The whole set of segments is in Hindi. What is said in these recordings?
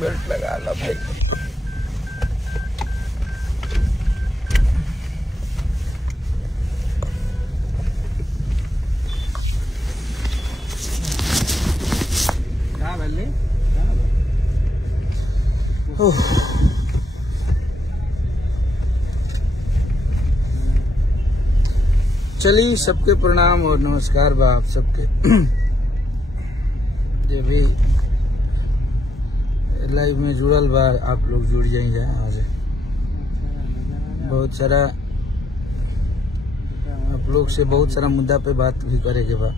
बेल्ट लगा लो भाई। चलिए, सबके प्रणाम और नमस्कार बा आप सबके। जो भी लाइव में जुड़ल बा आप लोग जुड़ जाइए। और बहुत सारा आप लोग से बहुत सारा मुद्दा पे बात भी करे के बा।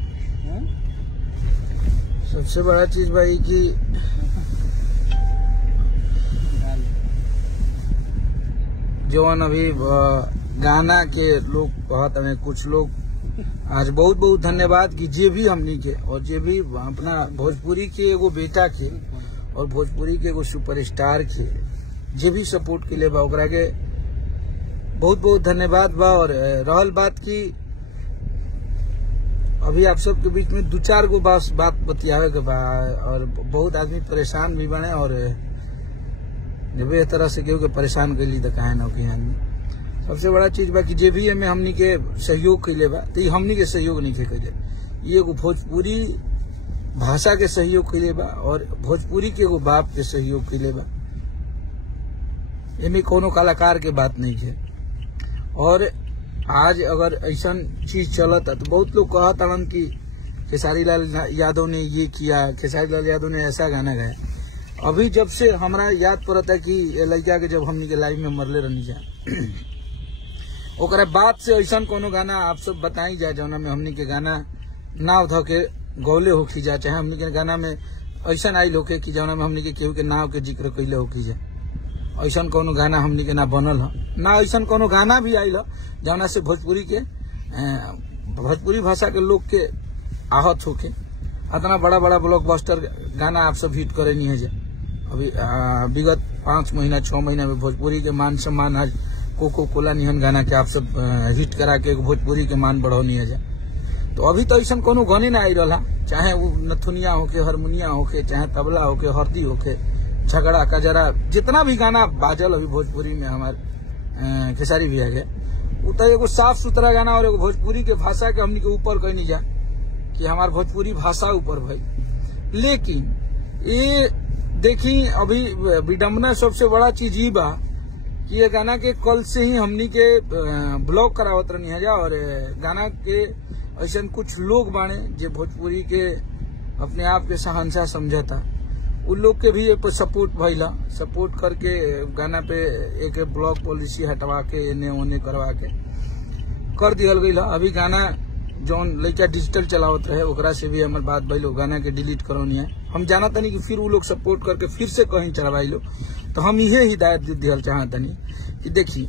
सबसे बड़ा चीज भाई कि जौन अभी गाना के लोग कहत हमें, कुछ लोग आज बहुत बहुत धन्यवाद कि जे भी हमनी के और जे भी अपना भोजपुरी के एगो बेटा के और भोजपुरी के एगो सुपरस्टार के जे भी सपोर्ट के लिए बा ओकरा के बहुत बहुत धन्यवाद बा। और रहल बात की अभी आप सबके बीच में दो चार गो बात बतियावे के बा और बहुत आदमी परेशान भी बने। और जब ये तरह से केहू के परेशान कैली तो काहे न कि आदमी सबसे बड़ा चीज बा कि जे भी हमें हमनी के सहयोग कैले बा तो हमनी के सहयोग नहीं कैले, ये एगो भोजपुरी भाषा के सहयोग कैले बा और भोजपुरी के एगो बाप के सहयोग कैले बा। एमे कोनो कलाकार के बात नहीं है। और आज अगर ऐसा चीज चलता तो बहुत लोग कहत हन कि खेसारी लाल यादव ने ये किया, खेसारी लाल यादव ने ऐसा गाना गाया। अभी जब से हमारा याद पड़ता है कि लड़का के जब हमनी के लाइव में मरले रहनी जा ओकरा बाद से ऐसा कोनो गाना आप सब बताई जाए जौना में हमनी के गाना नाव ध के गौले होखी जा, चाहे हमनी के गाना में ऐसा आयल होके कि जौना में हमनी के केहू के नाव के जिक्र कैले होखी जाए। ऐसा कोनो गाना हमनी के ना बनल ह, ना ऐसा कोनो गाना भी आयल जौना से भोजपुरी के भोजपुरी भाषा के लोग के आहत होके इतना बड़ा बड़ा ब्लॉकबस्टर गाना आप सब हिट करे नहीं है जा। अभी विगत 5 महीना 6 महीना में भोजपुरी के मान सम्मान आज कोको कोला निहन गाना के आप सब हिट करा के भोजपुरी के मान बढ़ौनी है जा। तो अभी तो ऐसा कोनो गाने ना आई रहा, चाहे वो नथुनिया होके, हारमोनिया होके, चाहे तबला होके, हरदी होके, झगड़ा कजरा, जितना भी गाना बाजल अभी भोजपुरी में हमारे खेसारी भैया के, वो तो एगो साफ सुथरा गाना और एगो भोजपुरी के भाषा के हमनी के ऊपर कहीं नहीं जा कि हमार भोजपुरी भाषा ऊपर भाई। लेकिन ये देखी अभी विडम्बना सबसे बड़ा चीज ये बा कि ये गाना के कल से ही हमनी के ब्लॉक करावत रहनी है जा। और गाना के ऐसा कुछ लोग बाने जे भोजपुरी के अपने आप के शहंशाह समझता, उन लोग के भी सपोर्ट भइला, सपोर्ट करके गाना पे एक ब्लॉक पॉलिसी हटवा के एने ओने करवा के कर दियल गई। अभी गाना जौन लड़का डिजिटल चलावत रहे ओकरा से भी हमारे बात भइलो, गाना के डिलीट करौनी है। हम जाना तनी कि फिर वो लोग सपोर्ट करके फिर से कहीं चलवाई लो। तो हम ये हिदायत दियल चाहतनी कि देखी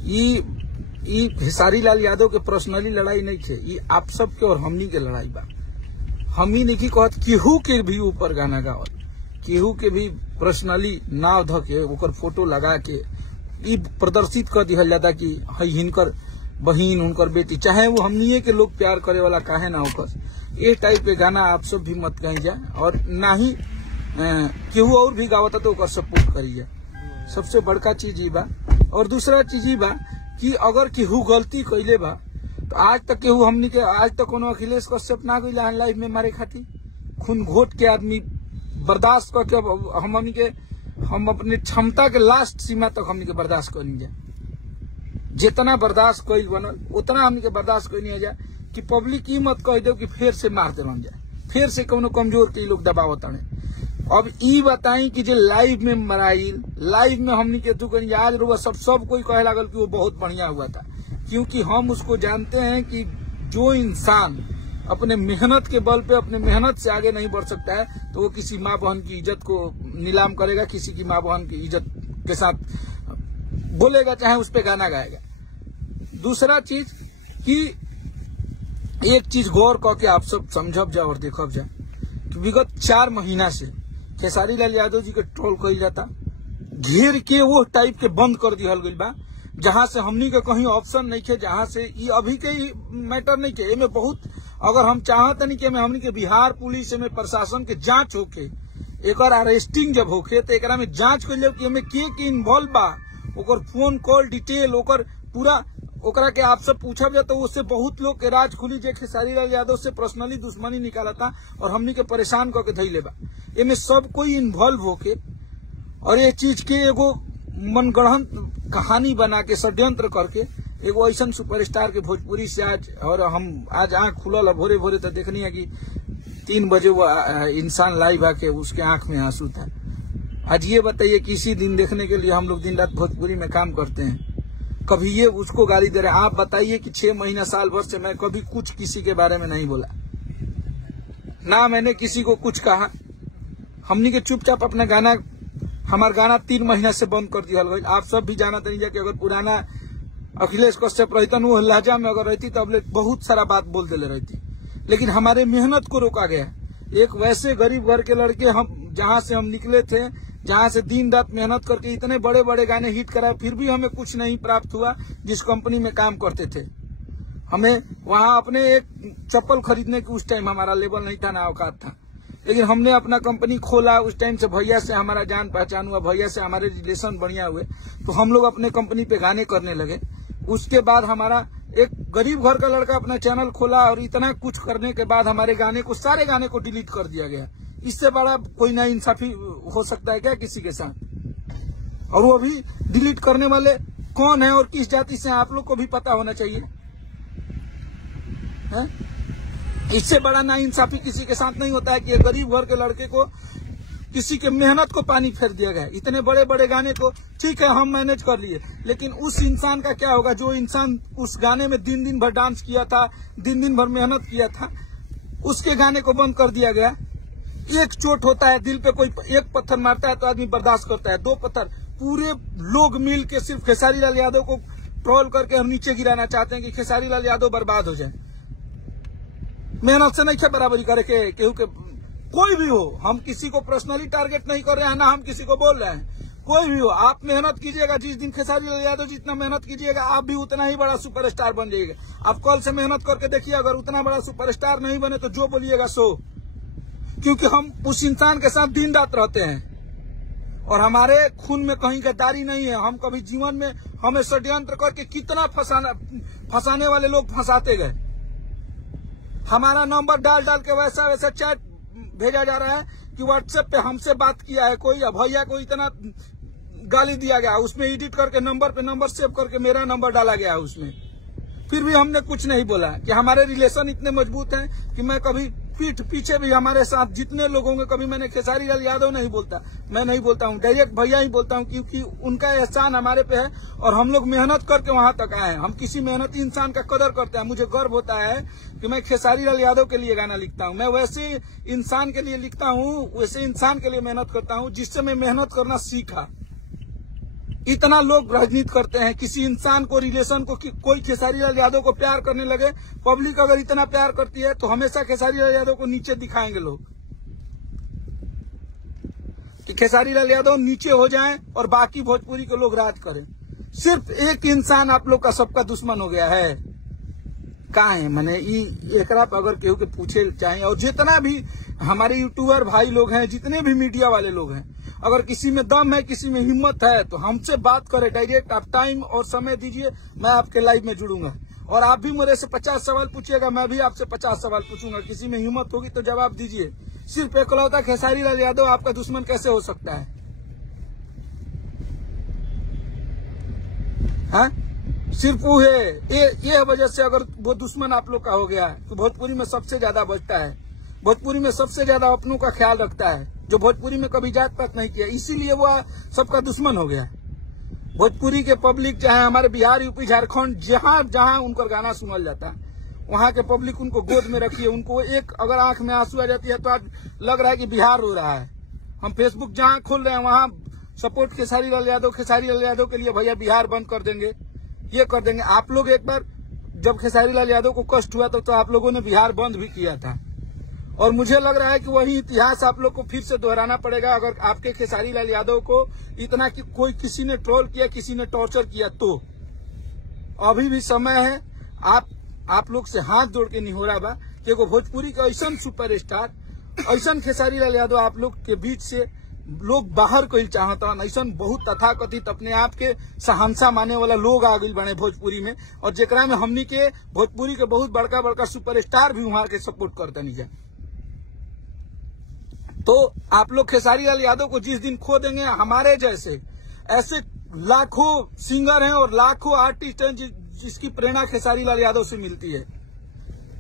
ई खेसारी लाल यादव के पर्सनली लड़ाई नहीं थे, ये आप सब के और हमनी के लड़ाई बा। हमनी नहीं कहत केहू के भी ऊपर गाना गावत, केहू के भी पर्सनली नाव ध के ओकर फोटो लगा के ई प्रदर्शित कर दिहल जाता कि हई हिनकर बहिन उनकर बेटी, चाहे वो हमनिए के लोग प्यार करे वाला काहे ना होकर ये टाइप के गाना आप सब भी मत कही जाए। और ना ही केहू और भी गावता तो ओकर सपोर्ट करी जाए। सबसे बड़का चीज ये बा। और दूसरा चीज ये बा कि अगर केहू गलती कैले बा तो आज तक केहू हमनी के आज तक कोनो अखिलेश कश्यप ना गइला लाइफ में मारे खातिर, खून घोट के आदमी बर्दाश्त करके हम अपने क्षमता के लास्ट सीमा तक हमनी के बर्दाश्त करनी जाए। जितना बर्दाश्त कैल बनल उतना हमनी के बर्दाश्त करनी है जाए कि पब्लिक ई मत कह दो कि फिर से मारते बन जाए, फिर से कोनो कमजोर के लोग दबावत आने। अब ई बताई कि जो लाइव में मराइल, लाइव में हमनी के दुकान आज रुआ सब कोई कहे लागल कि वो बहुत बढ़िया हुआ था, क्योंकि हम उसको जानते हैं कि जो इंसान अपने मेहनत के बल पे अपने मेहनत से आगे नहीं बढ़ सकता है तो वो किसी माँ बहन की इज्जत को नीलाम करेगा, किसी की माँ बहन की इज्जत के साथ बोलेगा, चाहे उस पे गाना गाएगा। दूसरा चीज कि एक चीज गौर करके आप सब समझब जा और देखब जा कि विगत 4 महीना से खेसारी लाल यादव जी के ट्रोल कइल जाता, घेर के वो टाइप के बंद कर दिहल गइल बा, जहां से हमनी के कहीं ऑप्शन नहीं थे, जहां से ये अभी के मैटर नहीं थे। एमे बहुत अगर हम चाहत नहीं कि हमनी के बिहार पुलिस में प्रशासन के जांच होके एक अरेस्टिंग जब होके तो एकरा में जांच कर ले कि हमें के इन्वॉल्व बा, ओकर फोन कॉल डिटेल ओकर पूरा ओकरा के आपसे पूछा जाए तो उससे बहुत लोग के राज खुली जे खेसारी लाल यादव से पर्सनली दुश्मनी निकाला था और हमनी के परेशान करके धैले बा। एमे सब कोई इन्वॉल्व होके और ये चीज के एगो मनगढ़ंत कहानी बना के षड्यंत्र करके एगो ऐसा सुपरस्टार के भोजपुरी से आज और हम आज आंख खुलल है भोरे भोरे तो देखनी है कि 3 बजे वो इंसान लाइव आके उसके आंख में आंसू था। आज ये बताइए कि इसी दिन देखने के लिए हम लोग दिन रात भोजपुरी में काम करते हैं, कभी ये उसको गाली दे रहे हैं। आप बताइए कि 6 महीना साल भर से मैं कभी कुछ किसी के बारे में नहीं बोला, ना मैंने किसी को कुछ कहा। हमनी के चुपचाप अपना गाना हमारा गाना 3 महीना से बंद कर दिया गई। आप सब भी जाना तनी जाके अगर पुराना अखिलेश कश्यप रहता वो लहजा में अगर रहती तो अब बहुत सारा बात बोल देले रहती, लेकिन हमारे मेहनत को रोका गया। एक वैसे गरीब घर के लड़के हम जहां से हम निकले थे, जहां से दिन रात मेहनत करके इतने बड़े बड़े गाने हिट कराए, फिर भी हमें कुछ नहीं प्राप्त हुआ। जिस कंपनी में काम करते थे हमें वहां अपने एक चप्पल खरीदने की उस टाइम हमारा लेवल नहीं था, ना औकात था, लेकिन हमने अपना कंपनी खोला। उस टाइम से भैया से हमारा जान पहचान हुआ, भैया से हमारे रिलेशन बढ़िया हुए, तो हम लोग अपने कंपनी पे गाने करने लगे। उसके बाद हमारा एक गरीब घर का लड़का अपना चैनल खोला और इतना कुछ करने के बाद हमारे गाने को सारे गाने को डिलीट कर दिया गया। इससे बड़ा कोई ना इंसाफी हो सकता है क्या किसी के साथ? और वो भी डिलीट करने वाले कौन है और किस जाति से आप लोग को भी पता होना चाहिए है? इससे बड़ा ना इंसाफी किसी के साथ नहीं होता है कि गरीब घर के लड़के को किसी के मेहनत को पानी फेर दिया गया। इतने बड़े बड़े गाने को ठीक है हम मैनेज कर लिए, लेकिन उस इंसान का क्या होगा जो इंसान उस गाने में दिन भर डांस किया था, दिन भर मेहनत किया था, उसके गाने को बंद कर दिया गया। एक चोट होता है दिल पे, कोई एक पत्थर मारता है तो आदमी बर्दाश्त करता है, 2 पत्थर पूरे लोग मिल के सिर्फ खेसारी लाल यादव को ट्रोल करके हम नीचे गिराना चाहते हैं कि खेसारी लाल यादव बर्बाद हो जाए। मेहनत से नहीं थे बराबरी करे के केहू के कोई भी हो, हम किसी को पर्सनली टारगेट नहीं कर रहे हैं, ना हम किसी को बोल रहे हैं। कोई भी हो, आप मेहनत कीजिएगा। जिस दिन खेसारी लाल यादव जितना मेहनत कीजिएगा आप भी उतना ही बड़ा सुपरस्टार बन जाइएगा। आप कल से मेहनत करके देखिए, अगर उतना बड़ा सुपरस्टार नहीं बने तो जो बोलिएगा सो, क्योंकि हम उस इंसान के साथ दिन रात रहते हैं और हमारे खून में कहीं गद्दारी नहीं है। हम कभी जीवन में हमें षड्यंत्र करके कितना फंसाने वाले लोग फंसाते गए। हमारा नंबर डाल डाल के वैसा चैट भेजा जा रहा है कि व्हाट्सएप पे हमसे बात किया है कोई, या भैया को इतना गाली दिया गया, उसमें एडिट करके नंबर पे नंबर सेव करके मेरा नंबर डाला गया है उसमें। फिर भी हमने कुछ नहीं बोला कि हमारे रिलेशन इतने मजबूत हैं कि मैं कभी पीठ पीछे भी हमारे साथ जितने लोग होंगे कभी मैंने खेसारी लाल यादव नहीं बोलता, मैं नहीं बोलता हूँ, डायरेक्ट भैया ही बोलता हूँ, क्योंकि उनका एहसान हमारे पे है और हम लोग मेहनत करके वहां तक आए हैं। हम किसी मेहनती इंसान का कदर करते हैं। मुझे गर्व होता है कि मैं खेसारी लाल यादव के लिए गाना लिखता हूँ। मैं वैसे इंसान के लिए लिखता हूँ, वैसे इंसान के लिए मेहनत करता हूँ जिससे मैं मेहनत करना सीखा। इतना लोग राजनीति करते हैं, किसी इंसान को रिलेशन को कोई खेसारी लाल यादव को प्यार करने लगे, पब्लिक अगर इतना प्यार करती है तो हमेशा खेसारी लाल यादव को नीचे दिखाएंगे लोग कि खेसारी लाल यादव नीचे हो जाएं और बाकी भोजपुरी के लोग राज करें। सिर्फ एक इंसान आप लोग का सबका दुश्मन हो गया है। कहाँ है मैंने एकरा पर अगर केहू के पूछे चाहे, और जितना भी हमारे यूट्यूबर भाई लोग हैं, जितने भी मीडिया वाले लोग हैं, अगर किसी में दम है, किसी में हिम्मत है तो हमसे बात करें डायरेक्ट। आप टाइम और समय दीजिए, मैं आपके लाइव में जुड़ूंगा और आप भी मेरे से 50 सवाल पूछिएगा, मैं भी आपसे 50 सवाल पूछूंगा। किसी में हिम्मत होगी तो जवाब दीजिए। सिर्फ एकलौता खेसारी लाल यादव आपका दुश्मन कैसे हो सकता है? हाँ? सिर्फ वो है, ये वजह से अगर वो दुश्मन आप लोग का हो गया है तो भोजपुरी में सबसे ज्यादा बचता है, भोजपुरी में सबसे ज्यादा अपनों का ख्याल रखता है, जो भोजपुरी में कभी जात पात नहीं किया, इसीलिए वो सबका दुश्मन हो गया। भोजपुरी के पब्लिक चाहे हमारे बिहार, यूपी, झारखंड, जहां जहां उनका गाना सुनल जाता है वहां के पब्लिक उनको गोद में रखिए। उनको एक अगर आंख में आंसू आ जाती है तो आज लग रहा है कि बिहार रो रहा है। हम फेसबुक जहां खोल रहे हैं वहां सपोर्ट खेसारी लाल यादव के लिए भैया बिहार बंद कर देंगे, ये कर देंगे। आप लोग एक बार जब खेसारी लाल यादव को कष्ट हुआ तो आप लोगों ने बिहार बंद भी किया था, और मुझे लग रहा है कि वही इतिहास आप लोग को फिर से दोहराना पड़ेगा। अगर आपके खेसारी लाल यादव को इतना कि कोई किसी ने ट्रोल किया, किसी ने टॉर्चर किया, तो अभी भी समय है। आप लोग से हाथ जोड़ के निहोरा बा कि एगो भोजपुरी का ऐसा सुपरस्टार ऐसा खेसारी लाल यादव आप लोग के बीच से लोग बाहर कोई चाहता, ऐसा बहुत तथाकथित अपने आप के शहंशाह माने वाला लोग आ गई बने भोजपुरी में, और जेकरा में हमनी के भोजपुरी के बहुत बड़का बड़का सुपरस्टार भी वहां के सपोर्ट करते नहीं जाए। तो आप लोग खेसारी लाल यादव को जिस दिन खो देंगे, हमारे जैसे ऐसे लाखों सिंगर हैं और लाखों आर्टिस्ट हैं जिसकी प्रेरणा खेसारी लाल यादव से मिलती है।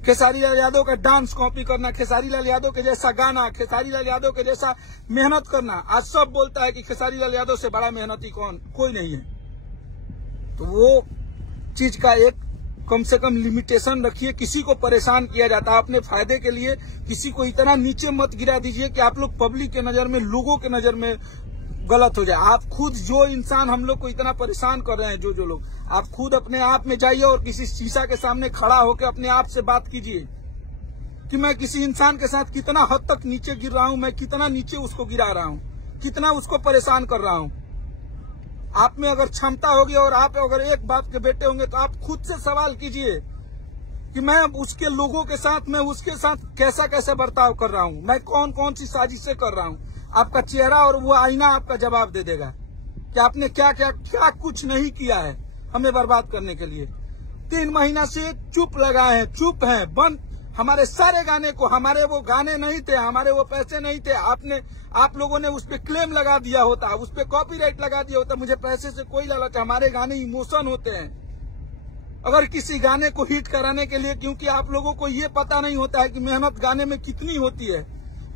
खेसारी लाल यादव का डांस कॉपी करना, खेसारी लाल यादव के जैसा गाना, खेसारी लाल यादव के जैसा मेहनत करना। आज सब बोलता है कि खेसारी लाल यादव से बड़ा मेहनती कोई नहीं है। तो वो चीज का एक कम से कम लिमिटेशन रखिए। किसी को परेशान किया जाता है अपने फायदे के लिए, किसी को इतना नीचे मत गिरा दीजिए कि आप लोग पब्लिक के नजर में, लोगों के नजर में गलत हो जाए। आप खुद जो इंसान हम लोग को इतना परेशान कर रहे हैं, जो लोग, आप खुद अपने आप में जाइए और किसी शीशा के सामने खड़ा होकर अपने आप से बात कीजिए कि मैं किसी इंसान के साथ कितना हद तक नीचे गिर रहा हूं, मैं कितना नीचे उसको गिरा रहा हूं, कितना उसको परेशान कर रहा हूं। आप में अगर क्षमता होगी और आप अगर एक बाप के बेटे होंगे तो आप खुद से सवाल कीजिए कि मैं उसके लोगों के साथ, मैं उसके साथ कैसा कैसा बर्ताव कर रहा हूं, मैं कौन कौन सी साजिशें कर रहा हूं। आपका चेहरा और वो आईना आपका जवाब दे देगा कि आपने क्या क्या क्या कुछ नहीं किया है हमें बर्बाद करने के लिए। 3 महीना से चुप लगाए हैं, चुप हैं, बंद। हमारे सारे गाने को, हमारे वो गाने नहीं थे, हमारे वो पैसे नहीं थे, आप लोगों ने उस पे क्लेम लगा दिया होता, उस पे कॉपीराइट लगा दिया होता। मुझे पैसे से कोई लालच, हमारे गाने इमोशन होते हैं। अगर किसी गाने को हिट कराने के लिए, क्योंकि आप लोगों को ये पता नहीं होता है कि मेहनत गाने में कितनी होती है,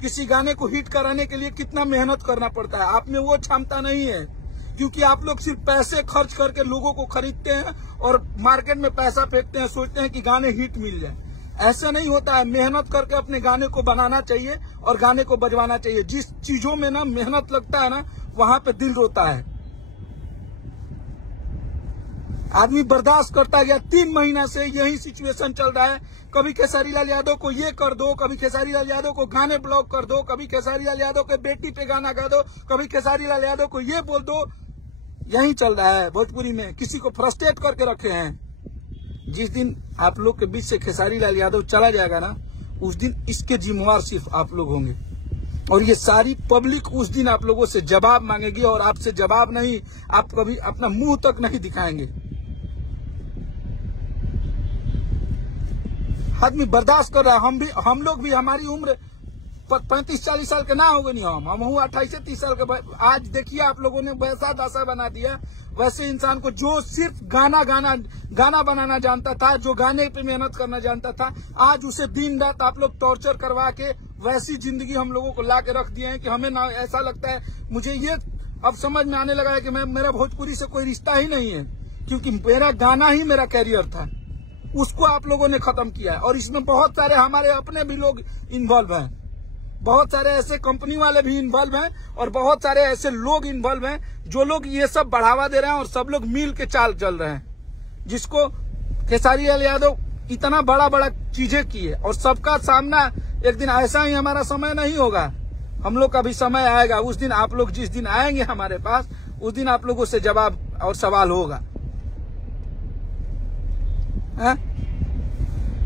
किसी गाने को हिट कराने के लिए कितना मेहनत करना पड़ता है, आप में वो क्षमता नहीं है। क्योंकि आप लोग सिर्फ पैसे खर्च करके लोगों को खरीदते हैं और मार्केट में पैसा फेंकते हैं, सोचते हैं कि गाने हिट मिल जाए। ऐसा नहीं होता है। मेहनत करके अपने गाने को बनाना चाहिए और गाने को बजवाना चाहिए। जिस चीजों में ना मेहनत लगता है ना, वहां पे दिल रोता है। आदमी बर्दाश्त करता गया। 3 महीना से यही सिचुएशन चल रहा है। कभी खेसारी लाल यादव को ये कर दो, कभी खेसारी लाल यादव को गाने ब्लॉक कर दो, कभी खेसारी लाल यादव के बेटी पे गाना गा दो, कभी खेसारी लाल यादव को ये बोल दो। यही चल रहा है भोजपुरी में। किसी को फ्रस्ट्रेट करके रखे हैं। जिस दिन आप लोग के बीच से खेसारी लाल यादव चला जाएगा ना, उस दिन इसके जिम्मेवार सिर्फ आप लोग होंगे। और ये सारी पब्लिक उस दिन आप लोगों से जवाब मांगेगी, और आपसे जवाब नहीं, आप कभी अपना मुंह तक नहीं दिखाएंगे। आदमी बर्दाश्त कर रहा है। हम लोग भी, हमारी उम्र 35-40 साल के ना हो गई, हम 28-30 साल के। आज देखिए आप लोगों ने वैसा दशा बना दिया। वैसे इंसान को जो सिर्फ गाना बनाना जानता था, जो गाने पे मेहनत करना जानता था, आज उसे दिन रात आप लोग टॉर्चर करवा के वैसी जिंदगी हम लोगों को ला के रख दिए हैं कि हमें ना ऐसा लगता है। मुझे ये अब समझ में आने लगा है कि मेरा भोजपुरी से कोई रिश्ता ही नहीं है, क्योंकि मेरा गाना ही मेरा कैरियर था। उसको आप लोगों ने खत्म किया है। और इसमें बहुत सारे हमारे अपने भी लोग इन्वॉल्व हैं, बहुत सारे ऐसे कंपनी वाले भी इन्वॉल्व हैं, और बहुत सारे ऐसे लोग इन्वॉल्व हैं जो लोग ये सब बढ़ावा दे रहे हैं, और सब लोग मिल के चाल चल रहे हैं। जिसको खेसारी लाल यादव इतना बड़ा बड़ा चीजें की है, और सबका सामना एक दिन, ऐसा ही हमारा समय नहीं होगा, हम लोग का भी समय आएगा। उस दिन आप लोग जिस दिन आएंगे हमारे पास, उस दिन आप लोगों से जवाब और सवाल होगा।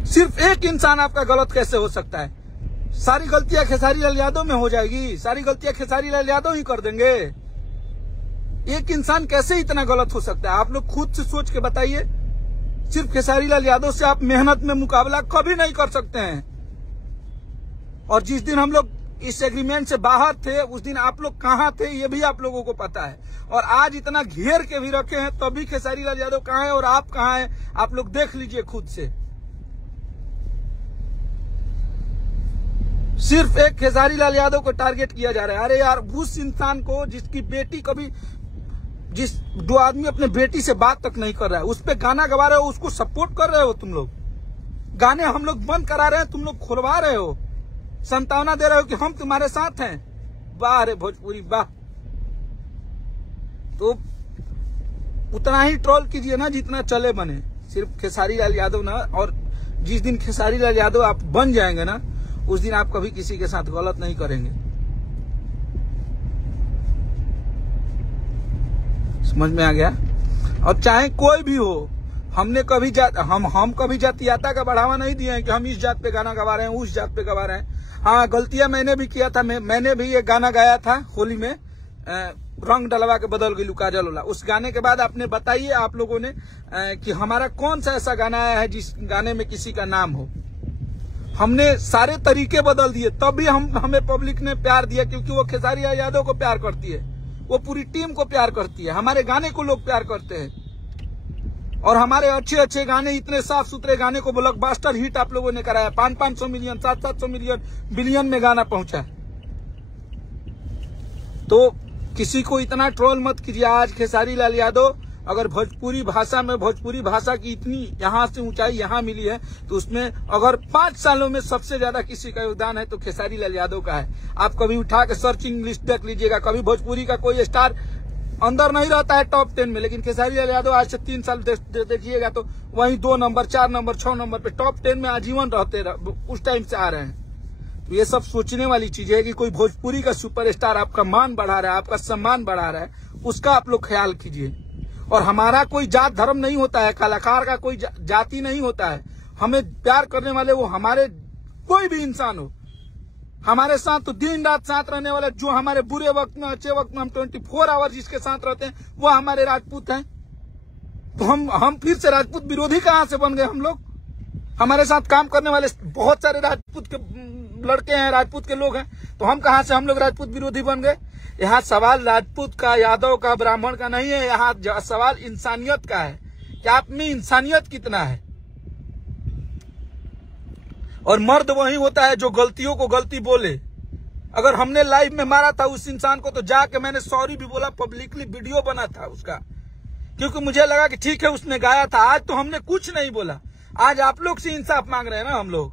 सिर्फ एक इंसान आपका गलत कैसे हो सकता है? सारी गलतियां खेसारी लाल यादव में हो जाएगी, सारी गलतियां खेसारी लाल यादव ही कर देंगे। एक इंसान कैसे इतना गलत हो सकता है? आप लोग खुद से सोच के बताइए। सिर्फ खेसारी लाल यादव से आप मेहनत में मुकाबला कभी नहीं कर सकते हैं। और जिस दिन हम लोग इस एग्रीमेंट से बाहर थे, उस दिन आप लोग कहां थे ये भी आप लोगों को पता है। और आज इतना घेर के भी रखे हैं, तभी खेसारी लाल यादव कहां है और आप कहां हैं, आप लोग देख लीजिए खुद से। सिर्फ एक खेसारी लाल यादव को टारगेट किया जा रहा है। अरे यार, उस इंसान को जिसकी बेटी कभी, दो आदमी अपने बेटी से बात तक नहीं कर रहा है, उस पे गाना गवा रहे हो, उसको सपोर्ट कर रहे हो तुम लोग। गाने हम लोग बंद करा रहे हैं, तुम लोग खुलवा रहे हो, संतावना दे रहे हो कि हम तुम्हारे साथ हैं। वाह रे भोजपुरी वाह। तो उतना ही ट्रोल कीजिए ना जितना चले बने। सिर्फ खेसारी लाल यादव ना, और जिस दिन खेसारी लाल यादव आप बन जाएंगे ना, उस दिन आप कभी किसी के साथ गलत नहीं करेंगे। समझ में आ गया? और चाहे कोई भी हो, हमने कभी हम कभी जातीयता का बढ़ावा नहीं दिया है कि हम इस जात पे गाना गवा रहे हैं, उस जात पे गवा रहे हैं। हाँ, गलतियां मैंने भी किया था। मैंने भी एक गाना गाया था होली में, रंग डलवा के बदल गई काजल वाला। उस गाने के बाद आपने बताइए आप लोगों ने कि हमारा कौन सा ऐसा गाना आया है जिस गाने में किसी का नाम हो। हमने सारे तरीके बदल दिए, तब भी हमें पब्लिक ने प्यार दिया, क्योंकि वो खेसारी लाल यादव को प्यार करती है, वो पूरी टीम को प्यार करती है, हमारे गाने को लोग प्यार करते हैं। और हमारे अच्छे अच्छे गाने, इतने साफ सुथरे गाने को ब्लॉकबस्टर हिट आप लोगों ने कराया। 500 मिलियन 700 मिलियन बिलियन में गाना पहुंचा। तो किसी को इतना ट्रोल मत कीजिए। आज खेसारी लाल यादव अगर भोजपुरी भाषा में, भोजपुरी भाषा की इतनी यहां से ऊंचाई यहां मिली है, तो उसमें अगर 5 सालों में सबसे ज्यादा किसी का योगदान है तो खेसारी लाल यादव का है। आप कभी उठा के सर्चिंग लिस्ट देख लीजिएगा, कभी भोजपुरी का कोई स्टार अंदर नहीं रहता है टॉप 10 में, लेकिन खेसारी लाल यादव आज से 3 साल देखिएगा तो वहीं 2 नंबर 4 नंबर 6 नंबर पे टॉप 10 में आजीवन रहते उस टाइम से आ रहे हैं। तो ये सब सोचने वाली चीज है कि कोई भोजपुरी का सुपरस्टार आपका मान बढ़ा रहा है, आपका सम्मान बढ़ा रहा है, उसका आप लोग ख्याल कीजिए। और हमारा कोई जात धर्म नहीं होता है, कलाकार का कोई जाति नहीं होता है। हमें प्यार करने वाले वो हमारे कोई भी इंसान हो, हमारे साथ तो दिन रात साथ रहने वाले, जो हमारे बुरे वक्त में अच्छे वक्त में हम 24 आवर जिसके साथ रहते हैं वो हमारे राजपूत हैं। तो हम फिर से राजपूत विरोधी कहां से बन गए हम लोग? हमारे साथ काम करने वाले बहुत सारे राजपूत के लड़के हैं, राजपूत के लोग हैं, तो हम कहां से हम लोग राजपूत विरोधी बन गए? यहाँ सवाल राजपूत का, यादव का, ब्राह्मण का नहीं है, यहाँ सवाल इंसानियत का है कि आप में इंसानियत कितना है। और मर्द वही होता है जो गलतियों को गलती बोले। अगर हमने लाइव में मारा था उस इंसान को, तो जाके मैंने सॉरी भी बोला, पब्लिकली वीडियो बना था उसका, क्योंकि मुझे लगा कि ठीक है उसने गाया था। आज तो हमने कुछ नहीं बोला। आज आप लोग से इंसाफ मांग रहे हैं ना हम लोग,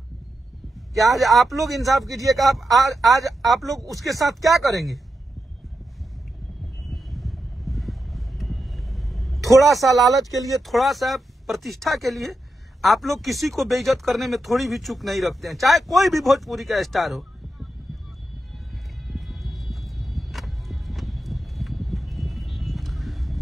कि आज आप लोग इंसाफ कीजिएगा। आज आप लोग उसके साथ क्या करेंगे? थोड़ा सा लालच के लिए, थोड़ा सा प्रतिष्ठा के लिए आप लोग किसी को बेइज्जत करने में थोड़ी भी चूक नहीं रखते हैं, चाहे कोई भी भोजपुरी का स्टार हो।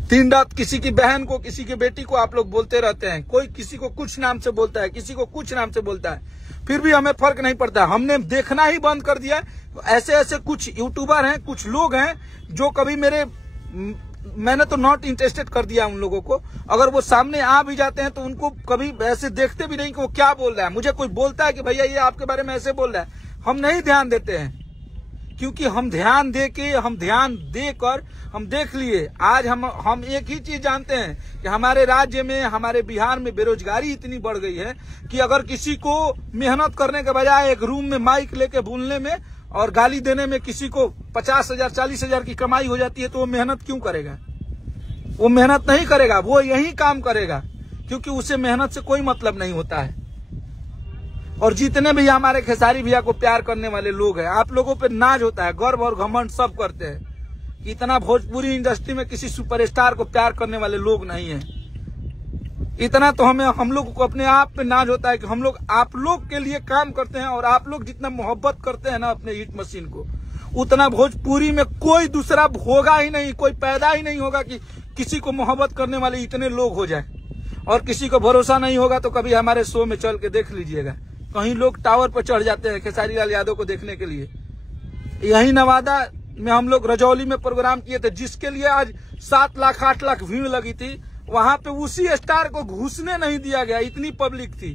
दिन रात किसी की बहन को, किसी की बेटी को आप लोग बोलते रहते हैं। कोई किसी को कुछ नाम से बोलता है, किसी को कुछ नाम से बोलता है, फिर भी हमें फर्क नहीं पड़ता। हमने देखना ही बंद कर दिया। ऐसे ऐसे कुछ यूट्यूबर हैं, कुछ लोग हैं जो कभी मैंने तो नॉट इंटरेस्टेड कर दिया उन लोगों को। अगर वो सामने आ भी जाते हैं तो उनको कभी ऐसे देखते भी नहीं कि वो क्या बोल रहा है। मुझे कोई बोलता है कि भैया ये आपके बारे में ऐसे बोल रहा है, हम नहीं ध्यान देते हैं, क्योंकि हम ध्यान देकर हम देख लिए। आज हम एक ही चीज जानते हैं कि हमारे राज्य में, हमारे बिहार में बेरोजगारी इतनी बढ़ गई है कि अगर किसी को मेहनत करने के बजाय एक रूम में माइक लेके बोलने में और गाली देने में किसी को 50,000 40,000 की कमाई हो जाती है, तो वो मेहनत क्यों करेगा? वो मेहनत नहीं करेगा, वो यही काम करेगा, क्योंकि उसे मेहनत से कोई मतलब नहीं होता है। और जितने भी हमारे खेसारी भैया को प्यार करने वाले लोग हैं, आप लोगों पे नाज होता है, गर्व और घमंड सब करते हैं। इतना भोजपुरी इंडस्ट्री में किसी सुपरस्टार को प्यार करने वाले लोग नहीं है। इतना तो हम लोग को अपने आप पे नाज होता है कि हम लोग आप लोग के लिए काम करते हैं, और आप लोग जितना मोहब्बत करते हैं ना अपने हिट मशीन को, उतना भोजपुरी में कोई दूसरा होगा ही नहीं, कोई पैदा ही नहीं होगा कि किसी को मोहब्बत करने वाले इतने लोग हो जाए। और किसी को भरोसा नहीं होगा तो कभी हमारे शो में चल के देख लीजिएगा, कहीं लोग टावर पर चढ़ जाते हैं खेसारी लाल यादव को देखने के लिए। यही नवादा में हम लोग रजौली में प्रोग्राम किए थे, जिसके लिए आज 7 लाख 8 लाख भीड़ लगी थी। वहां पे उसी स्टार को घुसने नहीं दिया गया, इतनी पब्लिक थी।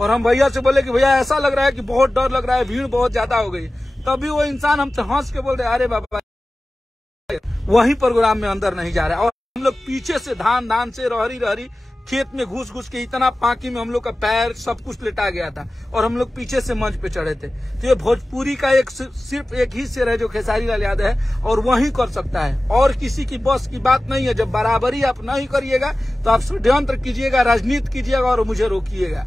और हम भैया से बोले कि भैया ऐसा लग रहा है कि बहुत डर लग रहा है, भीड़ बहुत ज्यादा हो गई। तभी वो इंसान हमसे हंस के बोल रहे, अरे बाबा वही प्रोग्राम में अंदर नहीं जा रहा है। और हम लोग पीछे से धान से रहरी खेत में घुस के इतना पाकी में हम लोग का पैर सब कुछ लिटा गया था, और हम लोग पीछे से मंच पे चढ़े थे। तो ये भोजपुरी का सिर्फ एक ही शेर है जो खेसारी लाल यादव है, और वही कर सकता है, और किसी की बस की बात नहीं है। जब बराबरी आप नहीं करिएगा तो आप षड्यंत्र कीजिएगा, राजनीति कीजिएगा और मुझे रोकिएगा।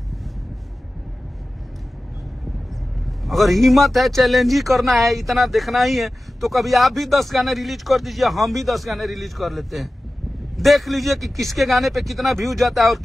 अगर हिम्मत है, चैलेंज ही करना है, इतना देखना ही है, तो कभी आप भी 10 गाने रिलीज कर दीजिए, हम भी 10 गाने रिलीज कर लेते हैं। देख लीजिए कि किसके गाने पे कितना व्यूज जाता है और